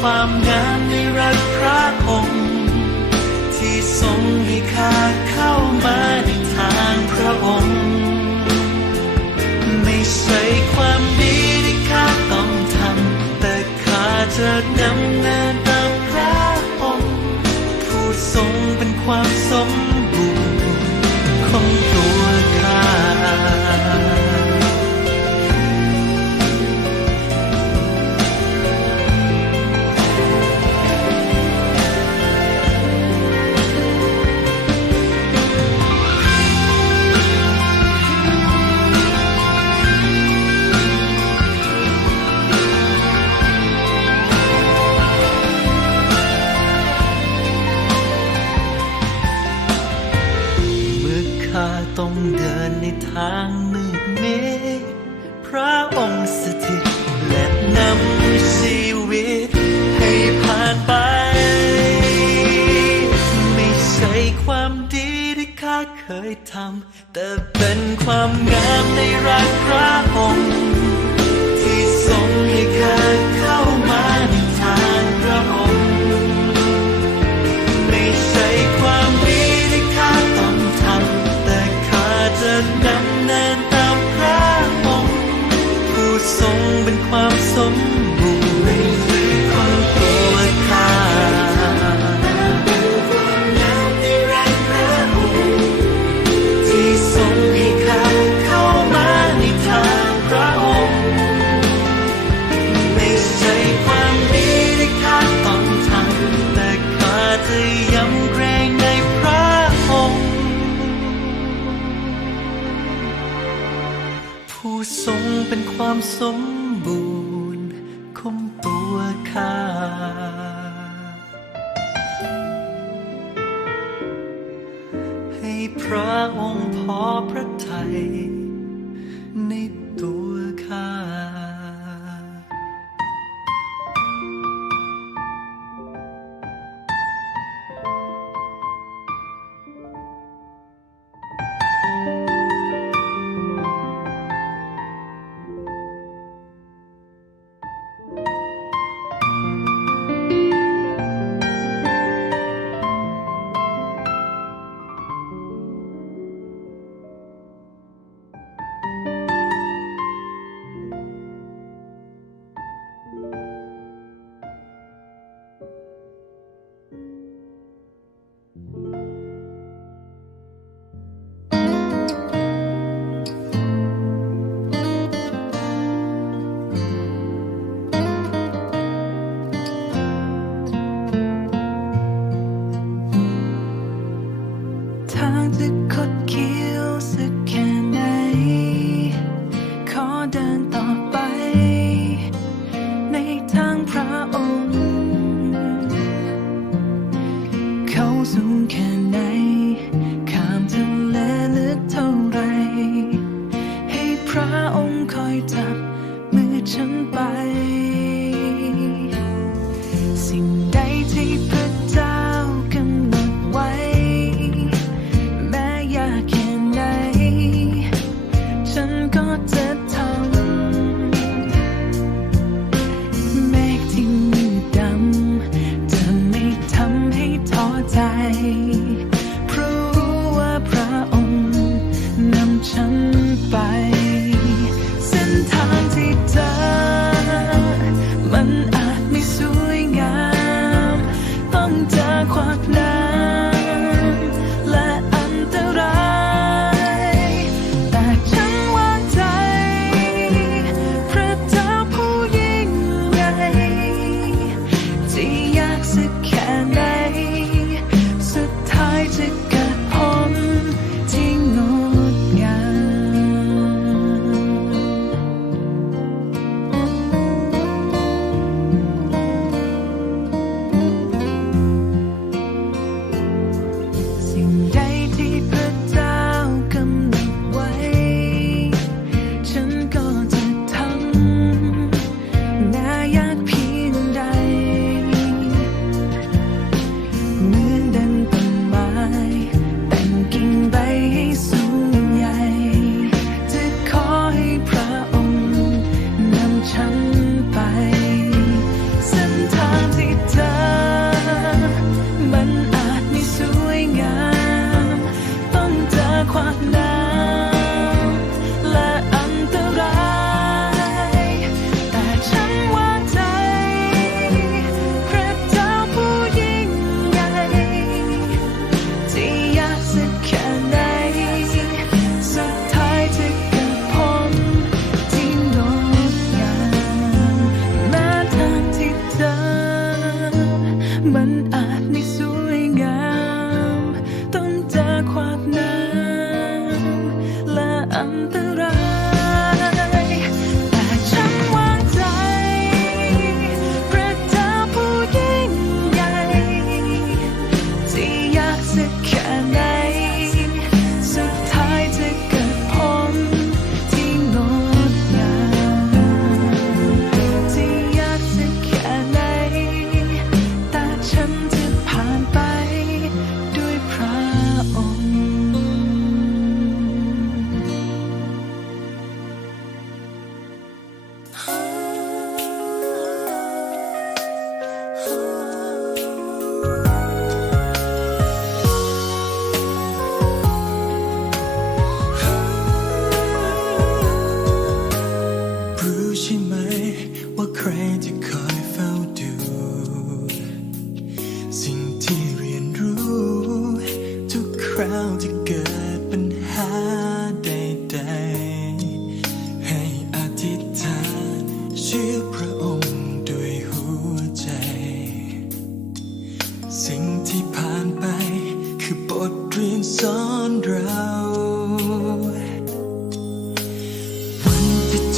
ความงามในรักพระองค์ ที่ทรงให้ข้าเข้ามา้ทรงเป็นความสมบูรณ์ของตัวข้าให้พระองค์พอพระทัย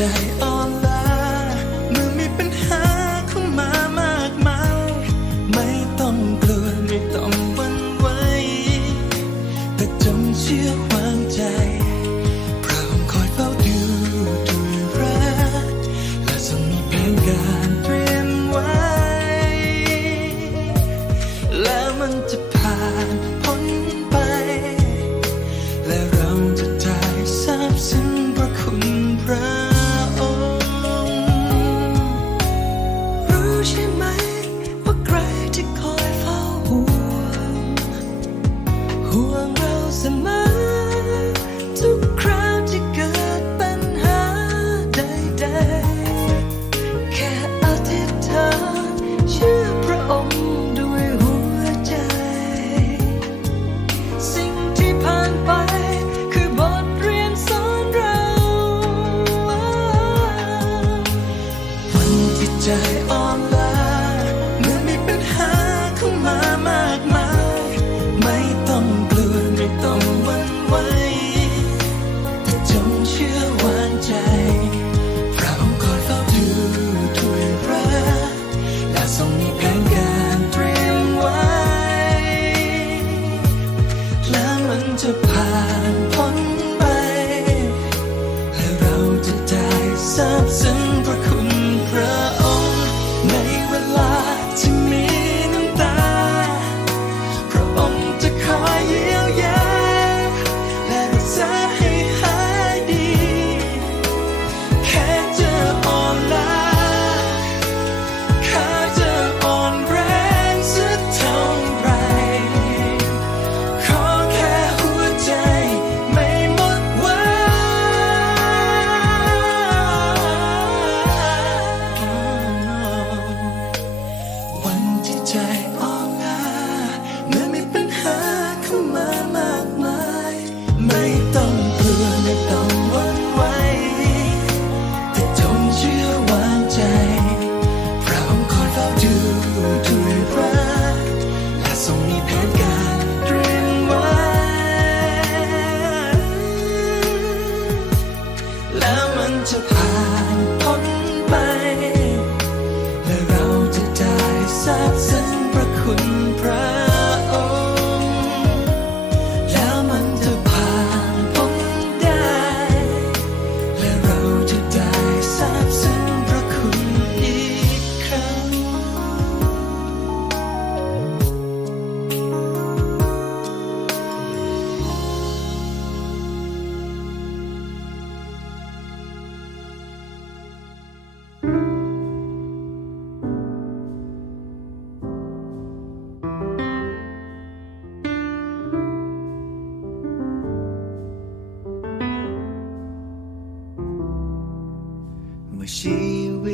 just you call?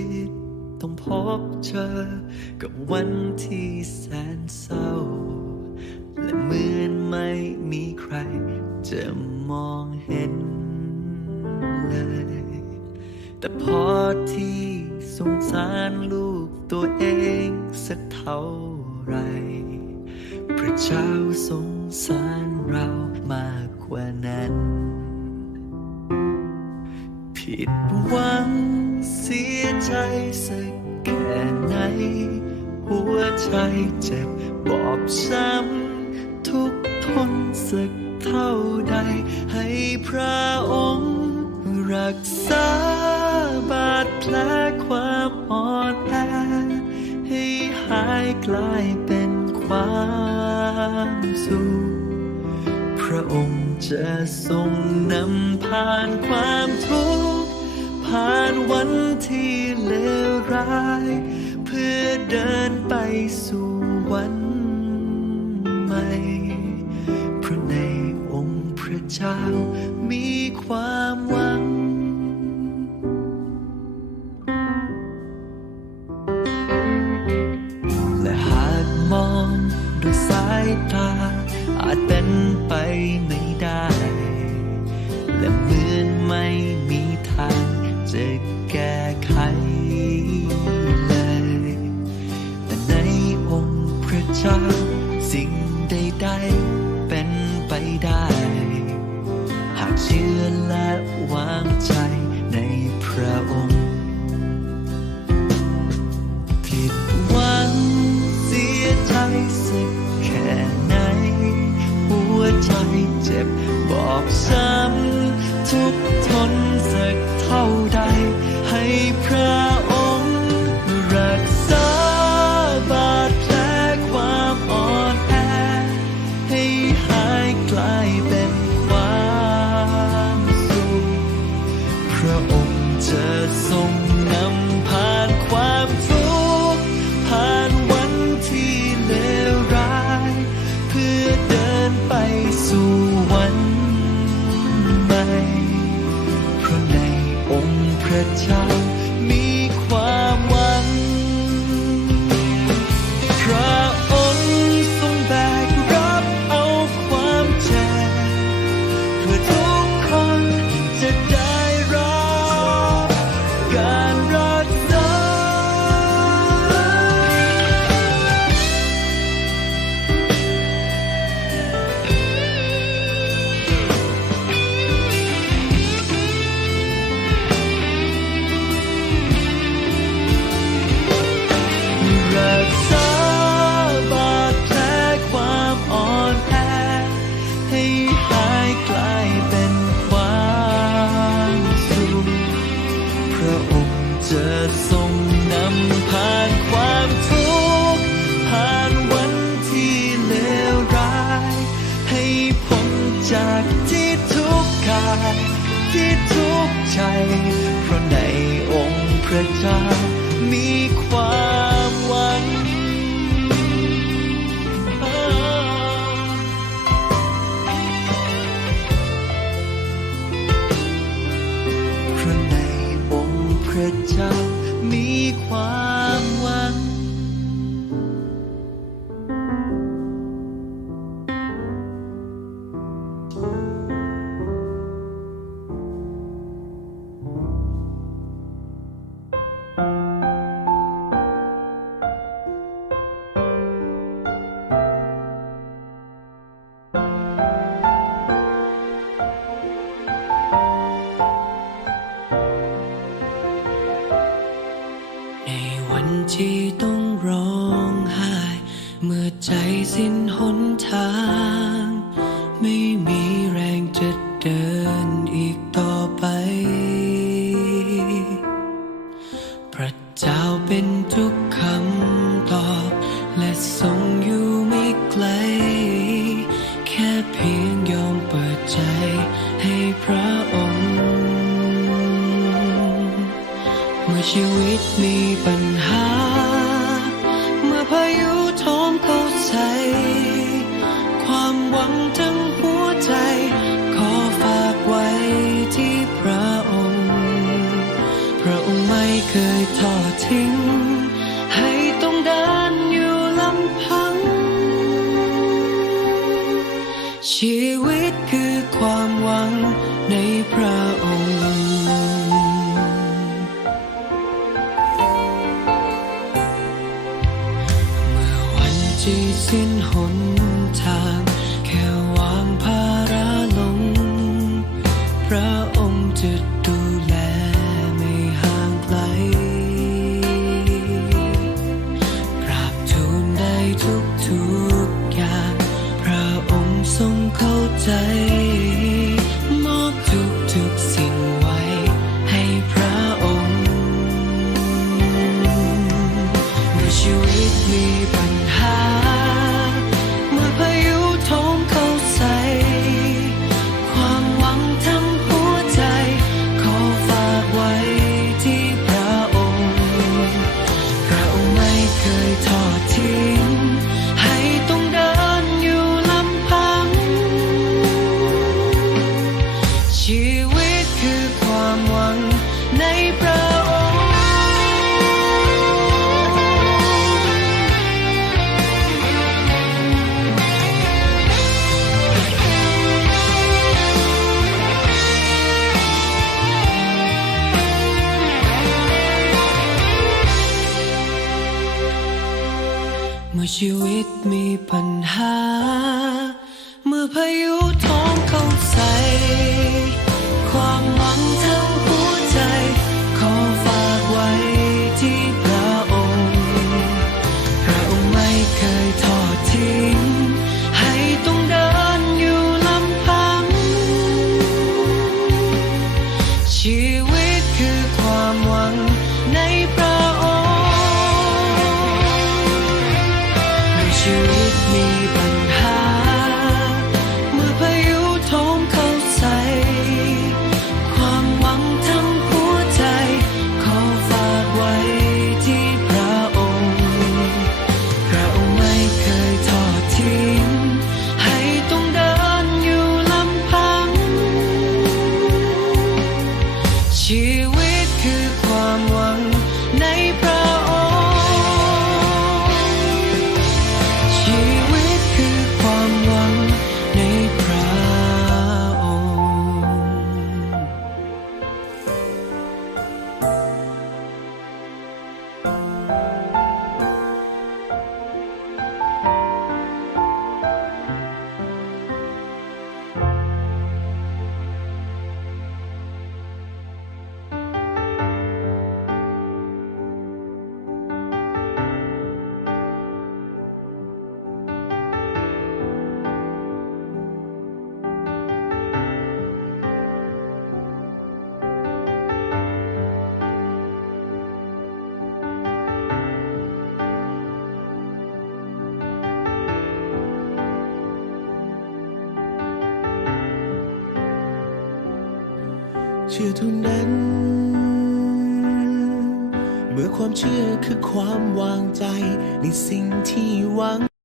ิต ต้องพบเจอ กับวันที่แสนเศร้า และเหมือนไม่มีใคร จะมองเห็นเลย แต่พอที่สงสารลูกตัวเองสักเท่าไร พระเจ้าสงสารเรามากกว่านั้น ผิดหวัง เสียใจสักแค่ไหน หัวใจเจ็บบอบช้ำทุกทนสักเท่าใด ให้พระองค์รักษาบาดแผลความอ่อนแอ ให้หายกลายเป็นความสุขพระองค์จะทรงนำผ่านความทุกข์านวันที่เลวร้าย เพื่อเดินไปสู่วัน 家。shining ที่ต้องร้องไห้ เมื่อใจสิ้นหนทาง ชื่อเท่านั้น เมื่อความเชื่อคือความวางใจในสิ่งที่หวัง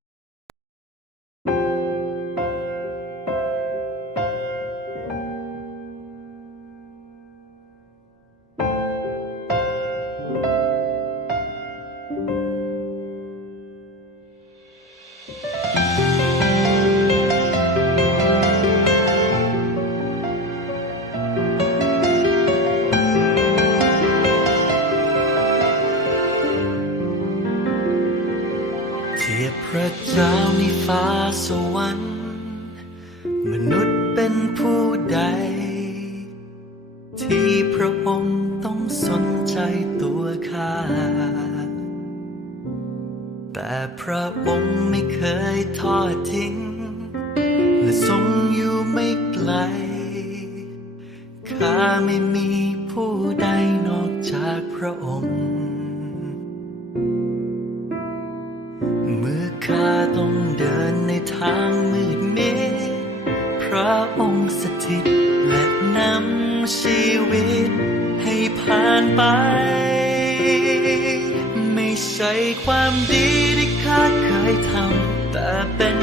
ใจตัวข้า แต่พระองค์ไม่เคยทอดทิ้ง และทรงอยู่ไม่ไกล ข้าไม่มีผู้ใดนอกจากพระองค์ เมื่อข้าต้องเดินในทางมืดมิดพระองค์สถิตและนำชี ผ่านไป ไม่ใช่ความดีที่ข้าเคยทำแต่เป็น